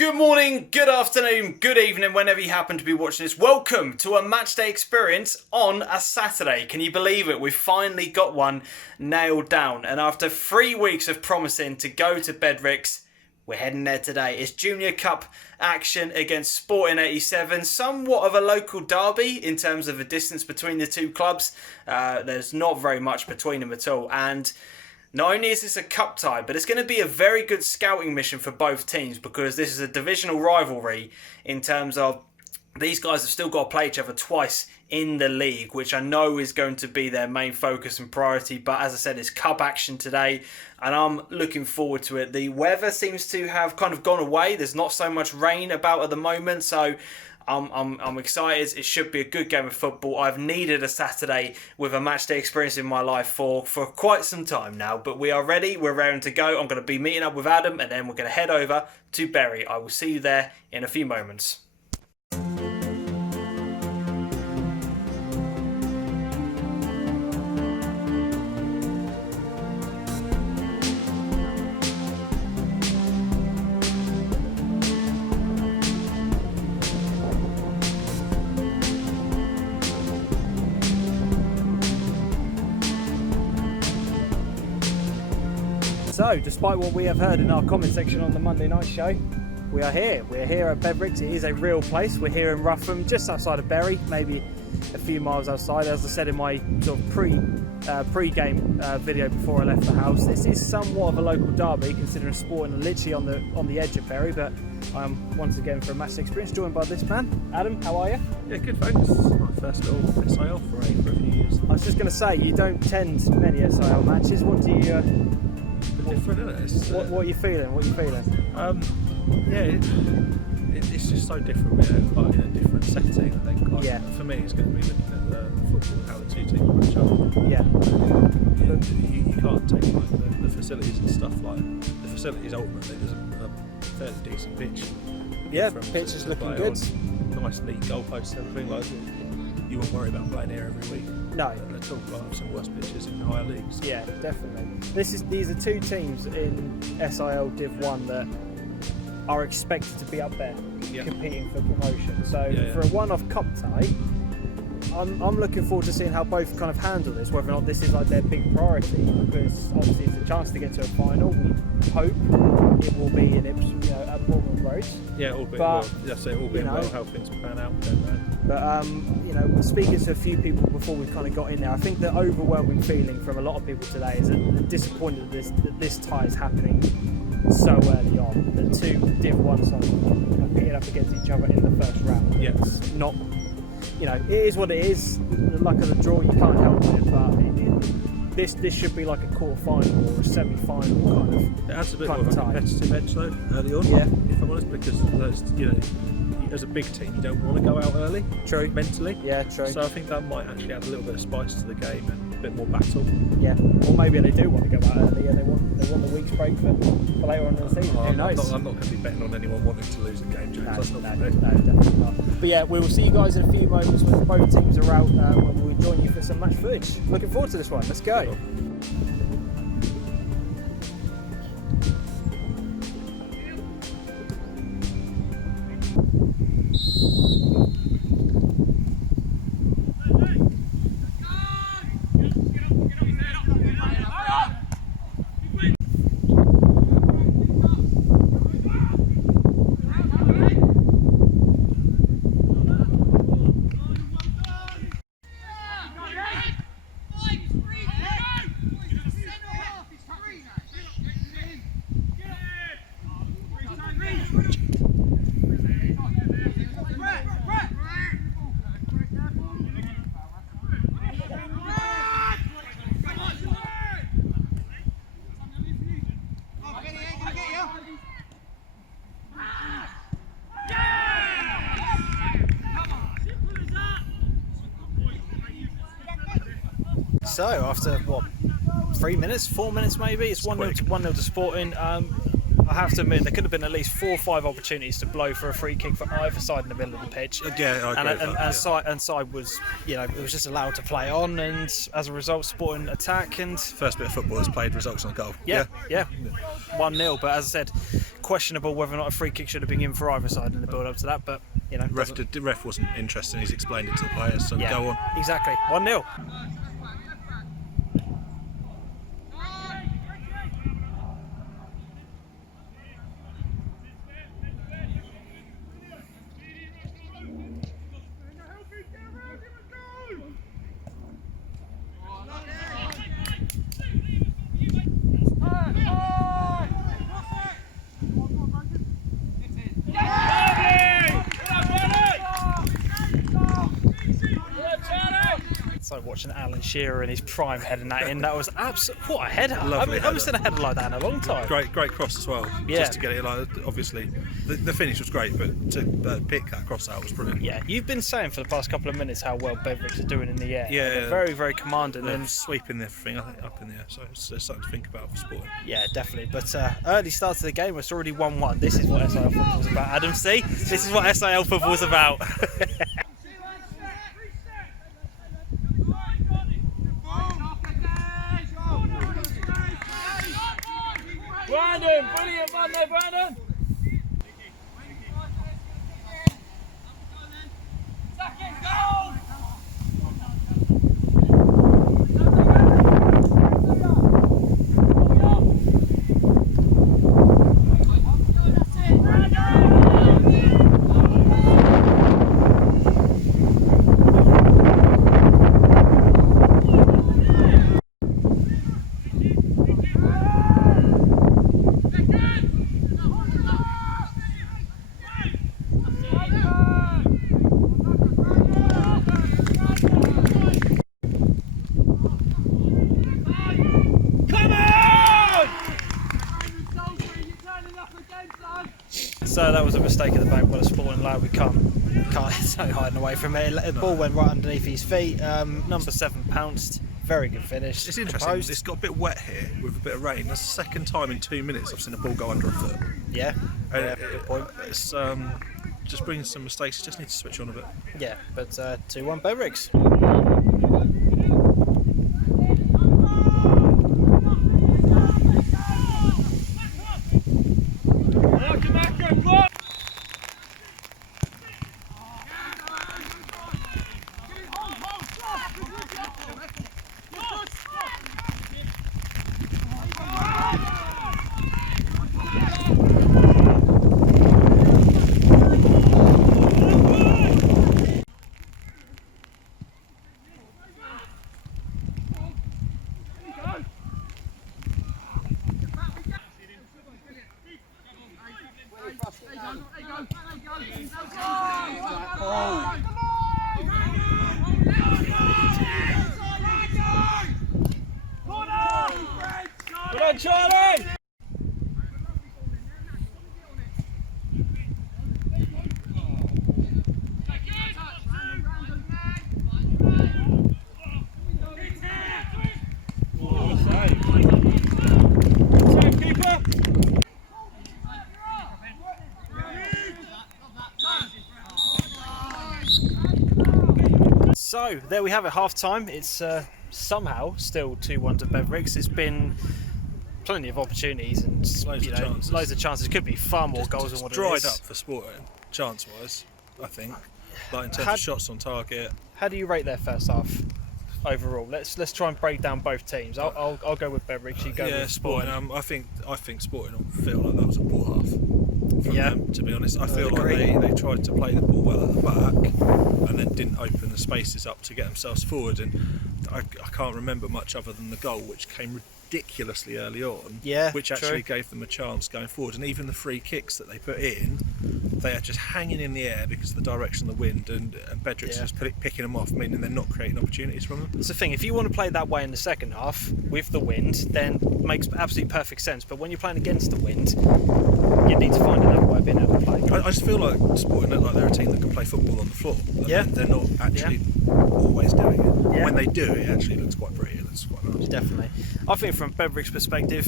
Good morning, good afternoon, good evening, whenever you happen to be watching this. Welcome to a matchday experience on a Saturday. Can you believe it? We've finally got one nailed down. And after 3 weeks of promising to go to Bedricks, we're heading there today. It's Junior Cup action against Sporting 87. Somewhat of a local derby in terms of the distance between the two clubs. There's not very much between them at all. And not only is this a cup tie, but it's going to be a very good scouting mission for both teams because this is a divisional rivalry in terms of these guys have still got to play each other twice in the league, which I know is going to be their main focus and priority. But as I said, it's cup action today, and I'm looking forward to it. The weather seems to have kind of gone away. There's not so much rain about at the moment, so I'm excited. It should be a good game of football. I've needed a Saturday with a matchday experience in my life for quite some time now. But we are ready. We're raring to go. I'm going to be meeting up with Adam and then we're going to head over to Bury. I will see you there in a few moments. So, despite what we have heard in our comment section on the Monday night show, we are here. We're here at Bedricks. It is a real place. We're here in Rougham, just outside of Bury, maybe a few miles outside. As I said in my sort of pre-game video before I left the house, this is somewhat of a local derby, considering Sporting are literally on the edge of Bury. But I'm once again for a match experience, joined by this man, Adam. How are you? Yeah, good, thanks. My first little SIL for a few years. I was just going to say, you don't tend many SIL matches. What do you? Different, isn't it? What are you feeling? Yeah, it's just so different, like in a different setting. I think. Like, yeah. For me, it's going to be looking at the football and how the two teams match up. Yeah. You can't take like the facilities and stuff. Like the facilities ultimately, there's a fairly decent pitch. Yeah, pitch is looking good. Nice neat goalposts and everything like that. You won't worry about playing here every week. No. At all. Like some worse pitches in higher leagues. Yeah, definitely. These are two teams in SIL Div 1 that are expected to be up there competing for promotion. So for a one-off cup tie, I'm looking forward to seeing how both kind of handle this, whether or not this is like their big priority, because obviously it's a chance to get to a final. We hope it will be in Ipswich, at Bournemouth Road. Yeah, all being well. Yes, it all being well, how things pan out. But speaking to a few people before we kind of got in there, I think the overwhelming feeling from a lot of people today is that disappointed that this tie is happening so early on. The two Div 1 sides are pitted up against each other in the first round. Yes. It's not, it is what it is. The luck of the draw, you can't help it. But this should be like a quarter-final or a semi-final kind of. It adds a bit more of a competitive edge though early on. Yeah. If I'm honest, because as a big team, you don't want to go out early. True. Mentally. Yeah, true. So I think that might actually add a little bit of spice to the game and a bit more battle. Yeah. Or maybe they do want to go out early and they want the week's break for later on in the season. Who knows? I'm not going to be betting on anyone wanting to lose a game, James. No, definitely not. But yeah, we will see you guys in a few moments when both teams are out. When we'll join you for some match footage. Looking forward to this one. Let's go. So after 3 minutes, 4 minutes maybe, it's 1-0 to Sporting. I I have to admit, there could have been at least 4 or 5 opportunities to blow for a free kick for either side in the middle of the pitch. Yeah, I agree with that, and side was, it was just allowed to play on, and as a result, Sporting attack and first bit of football has played, results on goal. Yeah. 1-0. But as I said, questionable whether or not a free kick should have been in for either side in the build up to that. But The ref wasn't interested. He's explained it to the players, so go on. Exactly. 1-0. It's like watching Alan Shearer in his prime heading that in. That was what a header! I haven't seen a header like that in a long time. Great cross as well. Yeah. Just to get it, obviously the finish was great, but to pick that cross out was brilliant. Yeah, you've been saying for the past couple of minutes how well Bedricks are doing in the air. Yeah, they're very, very commanding. They're And sweeping everything up in the air, so it's something to think about for Sporting. yeah, definitely. But early start to the game, it's already 1-1. This is what SIL football's about, Adam. See, this is what SIL football's about. Brandon, brilliant man there, Brandon. So that was a mistake at the back. What a Sporting lad, we can't it's no hiding away from it. The ball went right underneath his feet. Number 7 pounced. Very good finish. It's interesting. It's got a bit wet here with a bit of rain. That's the second time in 2 minutes I've seen a ball go under a foot. Yeah. And Good point. It's just bringing some mistakes. You just need to switch on a bit. Yeah, but 2-1 Bedricks. Well done, Charlie! So there we have it, half time. It's somehow still 2-1 to Bedricks. It's been plenty of opportunities and loads of chances. Could be far more goals than what it is. Dried up for Sporting, chance-wise, I think. Like in terms of shots on target. How do you rate their first half overall? Let's try and break down both teams. I'll go with Bedricks. You go with Sporting. I think Sporting will feel like that was a poor half from them. To be honest, I feel like they tried to play the ball well at the back and then didn't open the spaces up to get themselves forward. And I can't remember much other than the goal, which came ridiculously early on, which actually gave them a chance going forward. And even the free kicks that they put in, they are just hanging in the air because of the direction of the wind, and Bedricks is picking them off, meaning they're not creating opportunities from them. That's the thing, if you want to play that way in the second half with the wind, then it makes absolutely perfect sense. But when you're playing against the wind, you need to find another way of being able to play. I just feel like Sporting look like they're a team that can play football on the floor. They're not actually always doing it. When they do, it actually looks quite pretty. It's quite nice. Definitely. I think from Bedricks' perspective,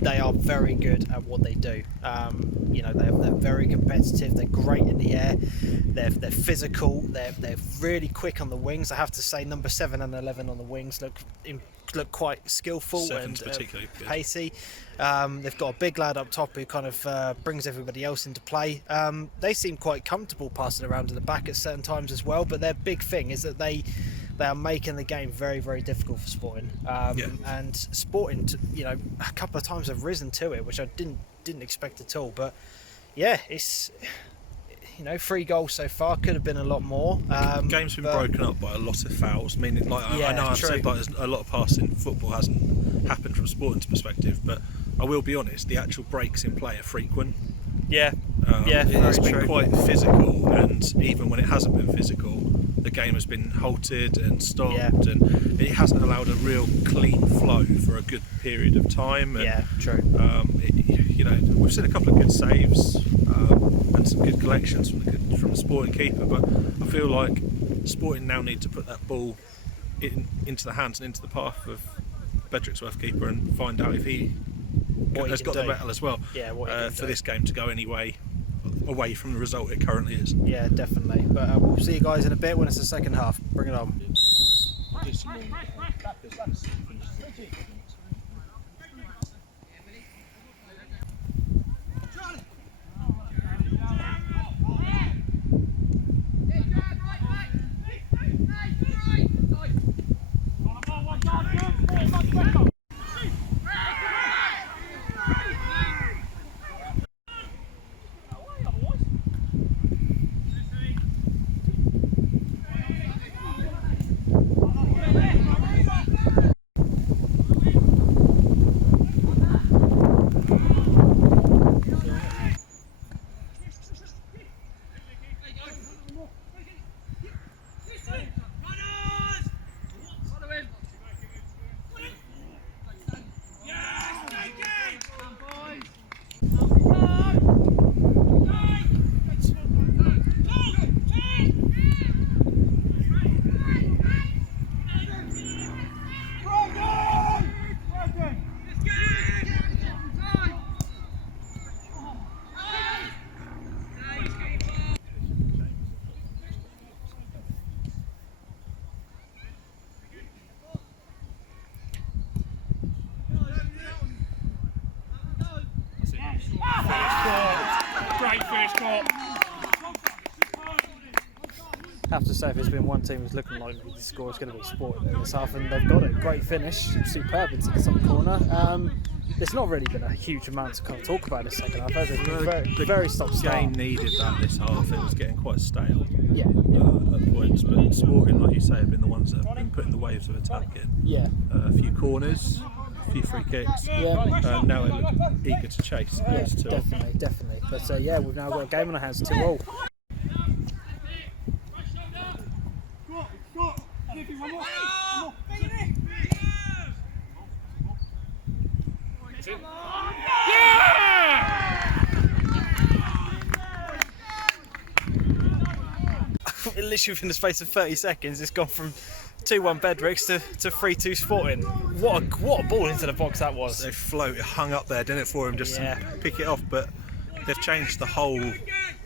they are very good at what they do. They're very competitive. They're great in the air. They're physical. They're really quick on the wings. I have to say, number 7 and 11 on the wings look quite skillful. Seven's and particularly good. pacey. They've got a big lad up top who kind of brings everybody else into play. They seem quite comfortable passing around to the back at certain times as well, but their big thing is that they are making the game very, very difficult for Sporting. And Sporting, a couple of times have risen to it, which I didn't expect at all. But yeah, it's 3 goals so far. Could have been a lot more. Game's been broken up by a lot of fouls, meaning I know I've said there's a lot of passing football hasn't happened from Sporting's perspective, but I will be honest, the actual breaks in play are frequent. It's been quite physical, and even when it hasn't been physical, the game has been halted and stopped, and it hasn't allowed a real clean flow for a good period of time. And, we've seen a couple of good saves and some good collections from the Sporting keeper, but I feel like Sporting now need to put that ball into the hands and into the path of Bedricks Worth keeper and find out if he has got the mettle as well for this game to go anyway away from the result it currently is. Yeah, definitely. But we'll see you guys in a bit when it's the second half. Bring it on. Great first goal. I have to say, if there's been one team who's looking like the score, it's going to be Sporting in this half, and they've got it. Great finish, superb into the top corner. There's not really been a huge amount to kind of talk about in the second half. It's been very stop-start. The game needed that this half. It was getting quite stale at points, but Sporting, like you say, have been the ones that have been putting the waves of attack in. A few corners, a few free kicks, and now they look eager to chase. Definitely. But we've now got a game on our hands, 2-2. Literally within the space of 30 seconds, it's gone from 2-1 Bedricks to 3-2 Sporting. What a ball into the box that was. They hung up there, didn't it, for him just to pick it off, but they've changed the whole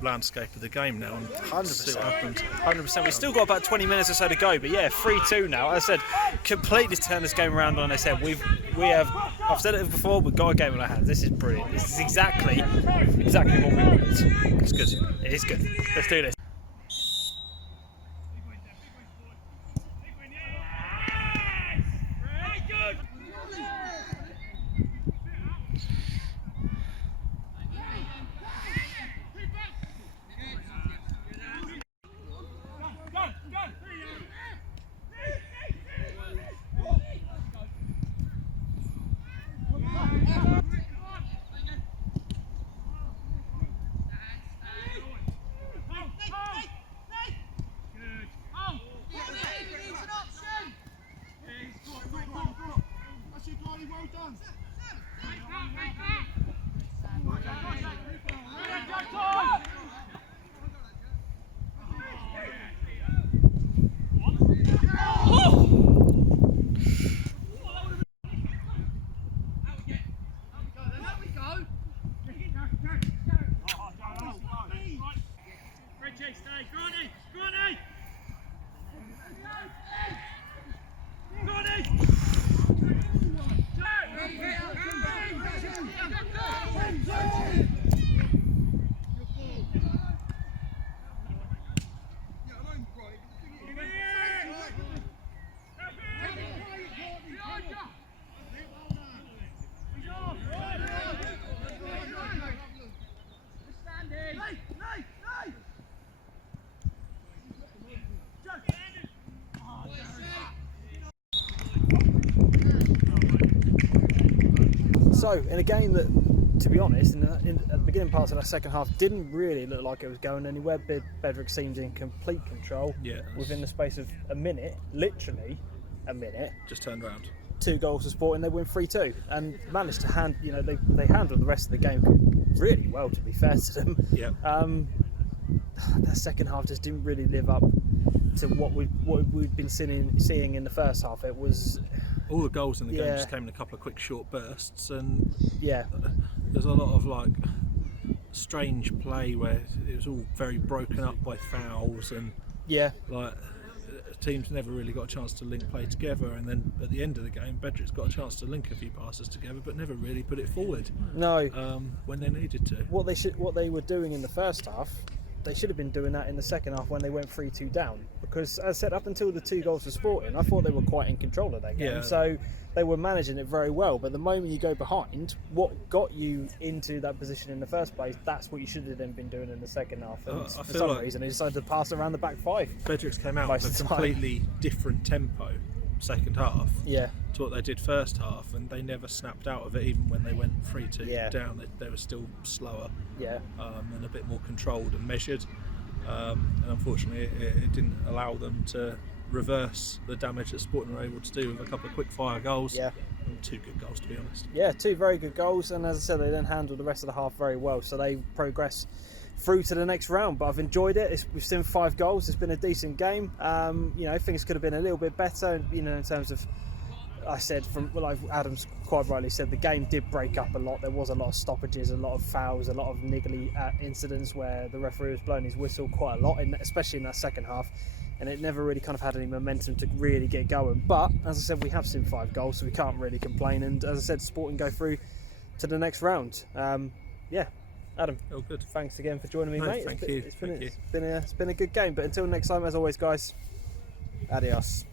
landscape of the game now. And 100%. We've still got about 20 minutes or so to go, but 3-2 now. As I said, completely turned this game around on its head. I've said it before, we've got a game in our hands. This is brilliant. This is exactly what we wanted. It's good. It is good. Let's do this. So, in a game that, to be honest, in the beginning parts of that second half didn't really look like it was going anywhere. Bedricks seemed in complete control. Yeah. Within the space of a minute, literally a minute. Just turned around. 2 goals to Sporting, they win 3-2 and managed to they handled the rest of the game really well, to be fair to them. Yeah. That second half just didn't really live up to what we'd been seeing in the first half. It was all the goals in the game just came in a couple of quick short bursts, and yeah, there's a lot of like strange play where it was all very broken up by fouls, and like teams never really got a chance to link play together, and then at the end of the game Bedricks got a chance to link a few passes together but never really put it forward when they needed to. What they were doing in the first half, they should have been doing that in the second half when they went 3-2 down, because as I said, up until the 2 goals for Sporting, I thought they were quite in control of that game. So they were managing it very well, but the moment you go behind, what got you into that position in the first place, that's what you should have then been doing in the second half. And for some reason they decided to pass around the back 5. Bedricks came out with a completely different tempo second half to what they did first half, and they never snapped out of it. Even when they went 3-2 down, they were still slower and a bit more controlled and measured, and unfortunately it didn't allow them to reverse the damage that Sporting were able to do with a couple of quick fire goals. And 2 good goals, to be honest. 2 very good goals, and as I said, they then handled the rest of the half very well, so they progress through to the next round. But I've enjoyed it. We've seen 5 goals. It's been a decent game. Things could have been a little bit better, in terms of, I said, like Adam's quite rightly said, the game did break up a lot. There was a lot of stoppages, a lot of fouls, a lot of niggly incidents where the referee was blowing his whistle quite a lot, especially in that second half, and it never really kind of had any momentum to really get going. But as I said, we have seen 5 goals, so we can't really complain, and as I said, Sporting go through to the next round. Adam, good. Thanks again for joining me, mate. Thank you. It's been a good game, but until next time, as always, guys, adios.